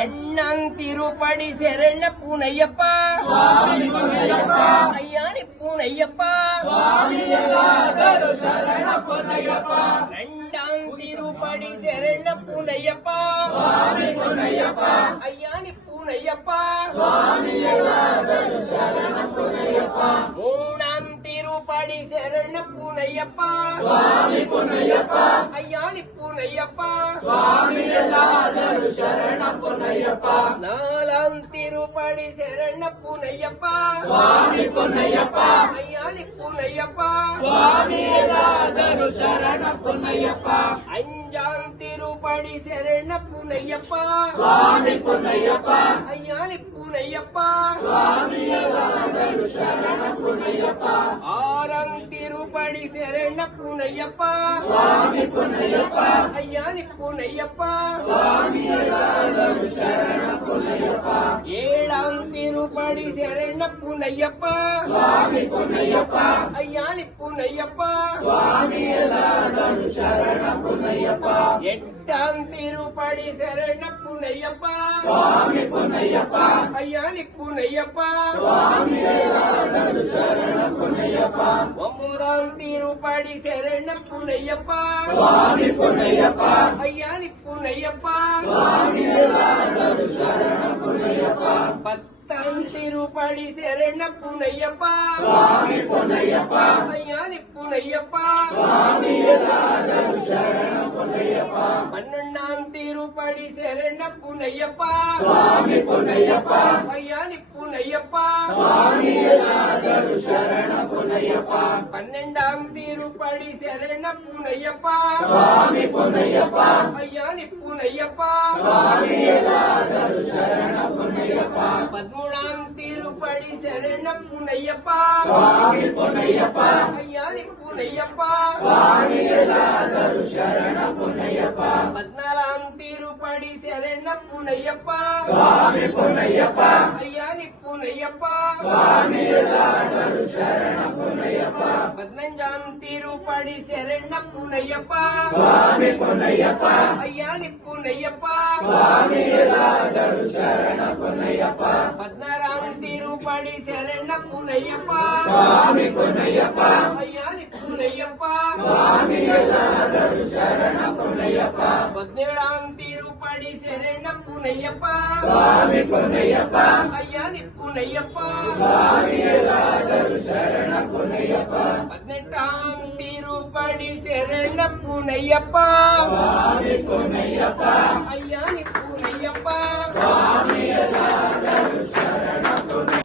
அண்ணன் திருப்படி சரண புனையப்பா ஐயானி புனையப்பா ரெண்டாம் திருப்படி சரண புனையப்பா ஐயானி புனையப்பா மூணாம் திருப்படி சரண புனையப்பா ஐயானி புனையப்பா நாலாம் திருப்படி சரண புனையப்பா ஐயானி புனையப்பா அஞ்சாம் திருப்படி சரண புனையப்பா ஐயானி புனையப்பா ஆறாம் திருப்படி சரண புனையப்பா ஐயானி புனையப்பா ஏழாம் திருப்படி சரண புனையப்பா ஐயானி புனையப்பா எட்டாம் திருப்படி சரண புனையப்பா ஐயானி புனையப்பா ஒன்பதாம் திருப்படி சரண புனையப்பா ஐயானி புனையப்பா பத்தாம் திருப்படி சரண புனையப்பா ஐயானி புனையப்பா பன்னெண்டாம் திருப்படி சரண புனையப்பா ஐயானி புனையப்பா பன்னெண்டாம் திருப்படி சரண புனையப்பா ஐயானி புனையப்பா பதிமூணாம் திருப்படி சரண புனையப்பா ஐயானி புனையப்பா பதினாலாம் திருப்படி சரண புனையப்பா ஐயானி புனையப்பா பதினஞ்சாம் திருப்படி சரண புனையப்பா ஐயானி புனையப்பா பதினாறாம் திருப்படி சரண புனையப்பா ஐயானி புனையப்பா பதினேழாம் திருப்படி சரண புனையப்பா ஐயானி புனையப்பா பதினெட்டாம் திருப்படி சரண புனையப்பா ஐயானி